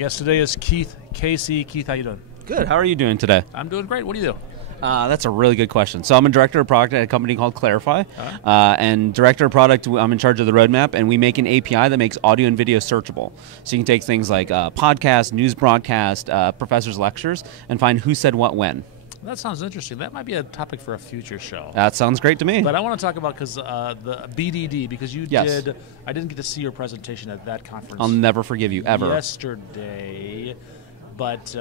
guest today is Keith Casey. Keith, how you doing? Good. How are you doing today? I'm doing great. What do you do? That's a really good question. So I'm a director of product at a company called Clarify. And director of product, I'm in charge of the roadmap, and we make an API that makes audio and video searchable. So you can take things like podcasts, news broadcast, professors' lectures, and find who said what when. That sounds interesting. That might be a topic for a future show. That sounds great to me. But I want to talk about the BDD, because you did. I didn't get to see your presentation at that conference. I'll never forgive you, ever. Yesterday. But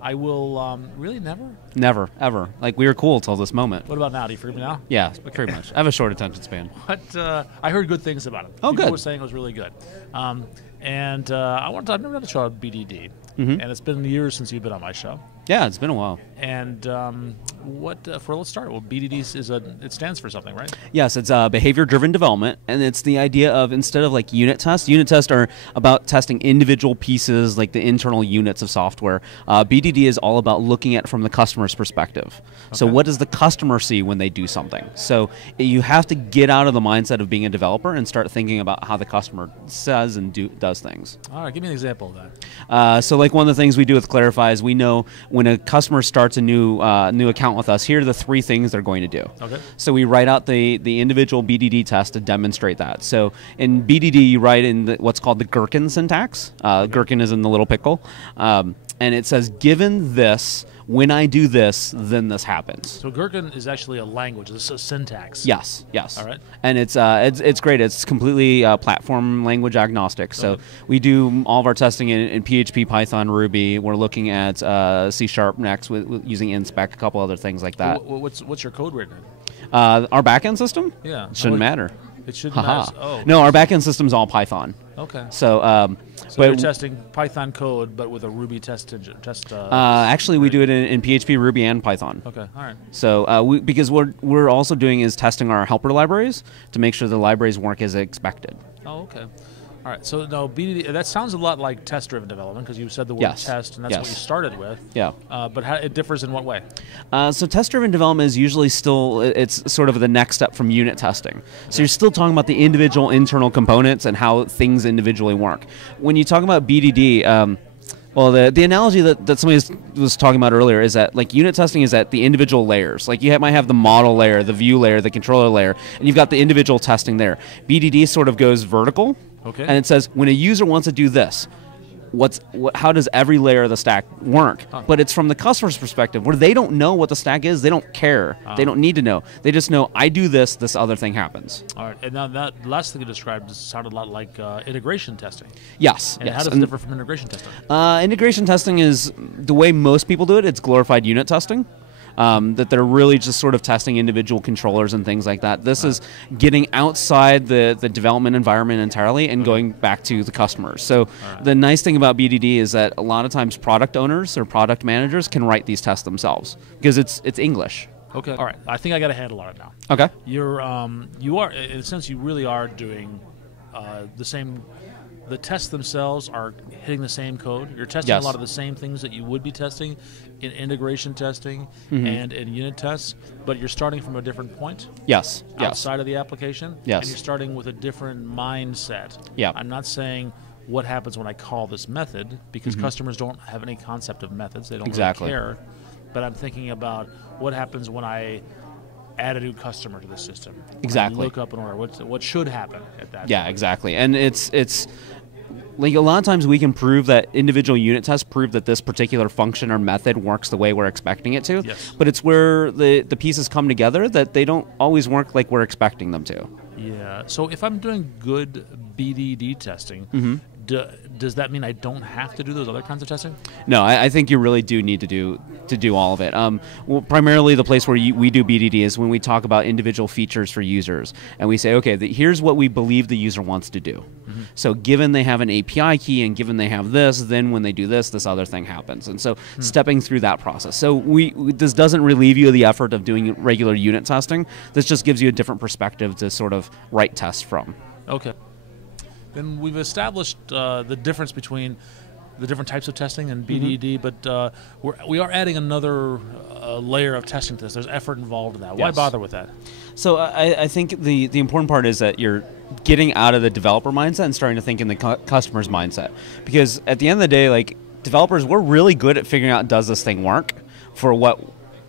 I will really never? Never, ever. Like, we were cool till this moment. What about now? Do you forgive me now? Yeah, pretty much. I have a short attention span. But I heard good things about it. Oh, People good. were saying it was really good. I've never done a show on BDD. Mm-hmm. And it's been years since you've been on my show. Yeah, it's been a while. And let's start. Well, BDD it stands for something, right? Yes, it's behavior-driven development, and it's the idea of, instead of like unit tests are about testing individual pieces, like the internal units of software. BDD is all about looking at it from the customer's perspective. Okay. So what does the customer see when they do something? So you have to get out of the mindset of being a developer and start thinking about how the customer says and does things. All right, give me an example of that. So like one of the things we do with Clarify is we know when a customer starts a new account with us, here are the 3 things they're going to do. Okay. So we write out the individual BDD test to demonstrate that. So in BDD, you write in what's called the gherkin syntax. Gherkin is in the little pickle. And it says, given this, when I do this, then this happens. So gherkin is actually a language. It's a syntax. Yes. All right. And it's great. It's completely platform language agnostic. So we do all of our testing in PHP, Python, Ruby. We're looking at C# next with using Inspect, a couple other things like that. What's your code written in? Our backend system? Yeah. Shouldn't matter. It shouldn't matter. Oh. No, our backend system's all Python. Okay. So, but you're testing Python code, but with a Ruby test engine. Actually, we do it in PHP, Ruby, and Python. Okay. All right. So, because what we're also doing is testing our helper libraries to make sure the libraries work as expected. Oh, okay. All right, so now BDD, that sounds a lot like test-driven development, because you said the word test, and that's what you started with. Yeah. But it differs in what way? So test-driven development is usually still, it's sort of the next step from unit testing. So you're still talking about the individual internal components and how things individually work. When you talk about BDD, well, the analogy that somebody was talking about earlier is that, like, unit testing is at the individual layers. Like, you might have the model layer, the view layer, the controller layer, and you've got the individual testing there. BDD sort of goes vertical, and it says, when a user wants to do this, how does every layer of the stack work? But it's from the customer's perspective, where they don't know what the stack is. They don't care. They don't need to know. They just know, I do this, this other thing happens. All right. And now that last thing you described sounded a lot like integration testing. Yes. And how does it differ from integration testing? Integration testing is the way most people do it. It's glorified unit testing. That they're really just sort of testing individual controllers and things like that. This is getting outside the development environment entirely and going back to the customers. So the nice thing about BDD is that a lot of times product owners or product managers can write these tests themselves, because it's English. Okay. All right. I think I got a handle on it now. Okay. You are, in a sense, you really are doing the same. The tests themselves are hitting the same code. You're testing a lot of the same things that you would be testing in integration testing and in unit tests, but you're starting from a different point. Yes. Outside of the application. Yes. And you're starting with a different mindset. Yeah. I'm not saying what happens when I call this method, because customers don't have any concept of methods. They don't really care. But I'm thinking about what happens when I add a new customer to the system. Exactly. Look up an order. What should happen at that Yeah, point. exactly. And it's like, a lot of times we can prove that individual unit tests prove that this particular function or method works the way we're expecting it to. Yes. But it's where the pieces come together that they don't always work like we're expecting them to. Yeah. So if I'm doing good BDD testing, does that mean I don't have to do those other kinds of testing? No, I think you really do need to do all of it. Well, primarily the place where we do BDD is when we talk about individual features for users, and we say, okay, here's what we believe the user wants to do. So given they have an API key and given they have this, then when they do this other thing happens. And so stepping through that process. So this doesn't relieve you of the effort of doing regular unit testing. This just gives you a different perspective to sort of write tests from. Okay. Then we've established the difference between the different types of testing and BDD, but we are adding another layer of testing to this. There's effort involved in that. Why bother with that? So I think the important part is that you're getting out of the developer mindset and starting to think in the customer's mindset. Because at the end of the day, like developers, we're really good at figuring out, does this thing work for what,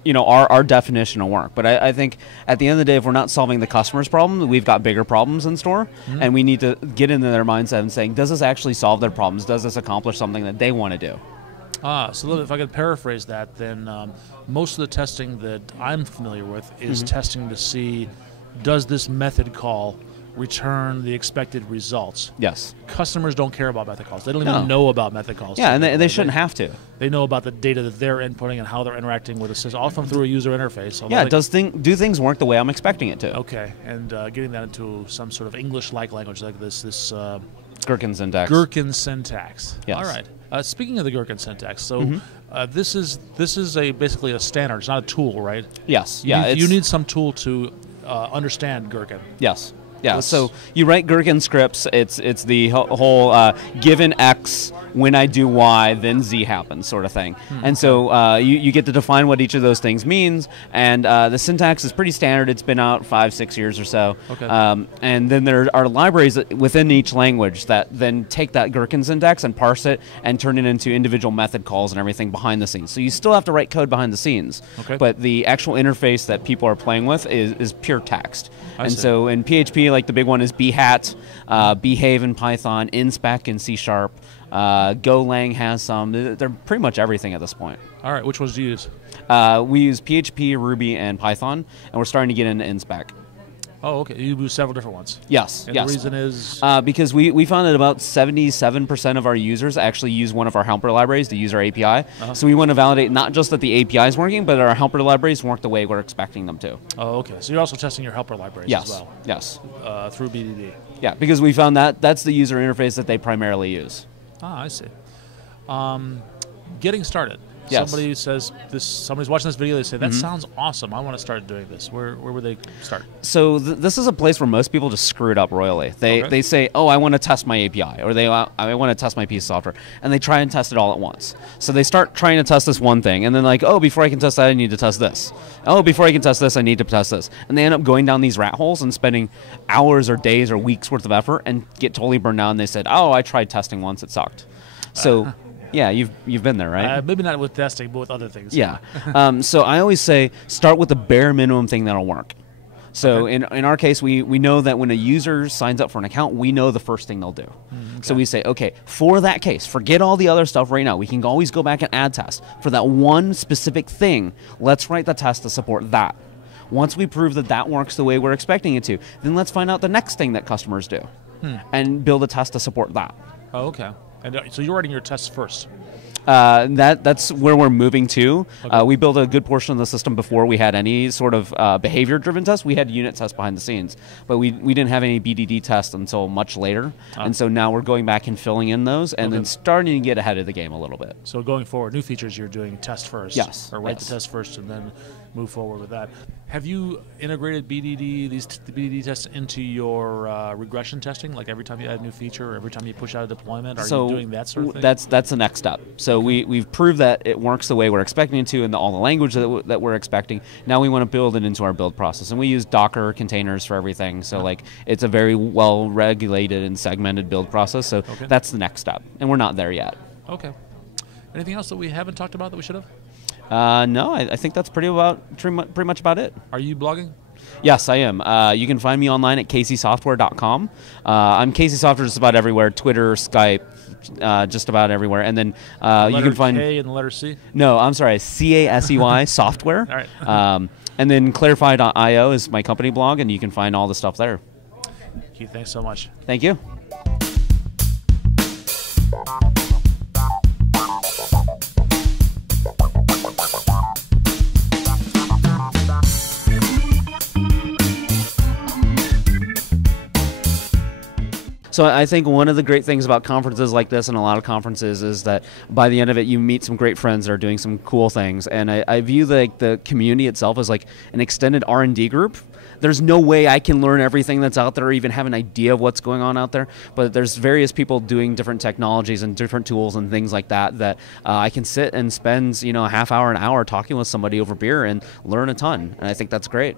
our definition of work. But I think at the end of the day, if we're not solving the customer's problem, we've got bigger problems in store, and we need to get into their mindset and saying, does this actually solve their problems? Does this accomplish something that they want to do? So if I could paraphrase that, then most of the testing that I'm familiar with is testing to see, does this method call return the expected results? Yes. Customers don't care about method calls. They don't even know about method calls. Yeah, and they shouldn't have to. They know about the data that they're inputting and how they're interacting with the system, often through a user interface. Yeah, do things work the way I'm expecting it to? Okay, and getting that into some sort of English-like language like this Gherkin syntax. Gherkin syntax. Yes. All right. Speaking of the Gherkin syntax, so this is basically a standard. It's not a tool, right? Yes. Yeah. You need some tool to understand Gherkin. Yes. Yeah. So you write Gherkin scripts. It's the whole given X, when I do Y, then Z happens sort of thing. And so you get to define what each of those things means. And the syntax is pretty standard. It's been out 5-6 years or so. Okay. And then there are libraries within each language that then take that Gherkin syntax and parse it and turn it into individual method calls and everything behind the scenes. So you still have to write code behind the scenes. Okay. But the actual interface that people are playing with is pure text. I see. So in PHP, like the big one is behat, behave in Python, inspec in C#. Golang has some. They're pretty much everything at this point. All right. Which ones do you use? We use PHP, Ruby, and Python, and we're starting to get into inspec. Oh, okay. You use several different ones. Yes. And yes. the reason is? Because we found that about 77% of our users actually use one of our helper libraries to use our API. So we want to validate not just that the API is working, but that our helper libraries work the way we're expecting them to. Oh, okay. So you're also testing your helper libraries as well? Yes. Through BDD? Yeah, because we found that's the user interface that they primarily use. I see. Getting started. Yes. Somebody says somebody's watching this video, they say, that sounds awesome. I want to start doing this. Where would they start? So this is a place where most people just screw it up royally. They say, oh, I want to test my API, or I want to test my piece of software, and they try and test it all at once. So they start trying to test this one thing, and then like, oh, before I can test that, I need to test this. Oh, before I can test this, I need to test this. And they end up going down these rat holes and spending hours or days or weeks worth of effort and get totally burned out, and they said, oh, I tried testing once, it sucked. So... Yeah, you've been there, right? Maybe not with testing, but with other things. Yeah. So I always say start with the bare minimum thing that'll work. So in our case, we know that when a user signs up for an account, we know the first thing they'll do. So we say, okay, for that case, forget all the other stuff right now. We can always go back and add tests. For that one specific thing, let's write the test to support that. Once we prove that works the way we're expecting it to, then let's find out the next thing that customers do and build a test to support that. Oh, okay. And so you're writing your tests first. That's where we're moving to. Okay. We built a good portion of the system before we had any sort of behavior-driven tests. We had unit tests behind the scenes, but we didn't have any BDD tests until much later. And so now we're going back and filling in those and then starting to get ahead of the game a little bit. So going forward, new features, you're doing test first. Yes. Or write the test first and then move forward with that. Have you integrated BDD, the BDD tests into your regression testing? Like every time you add a new feature or every time you push out a deployment, are you doing that sort of thing? That's the next step. So we've proved that it works the way we're expecting it to and all the language that we're expecting. Now we want to build it into our build process. And we use Docker containers for everything. So like it's a very well regulated and segmented build process. So that's the next step. And we're not there yet. Okay. Anything else that we haven't talked about that we should have? No, I think that's pretty much about it. Are you blogging? Yes, I am. You can find me online at caseysoftware.com. I'm Casey Software just about everywhere, Twitter, Skype, just about everywhere. And then you can find... K and the letter C? No, I'm sorry, CASEY software. All right. And then clarify.io is my company blog, and you can find all the stuff there. Keith, thanks so much. Thank you. So I think one of the great things about conferences like this and a lot of conferences is that by the end of it, you meet some great friends that are doing some cool things. And I view the community itself as like an extended R&D group. There's no way I can learn everything that's out there or even have an idea of what's going on out there. But there's various people doing different technologies and different tools and things like that I can sit and spend a half hour, an hour talking with somebody over beer and learn a ton. And I think that's great.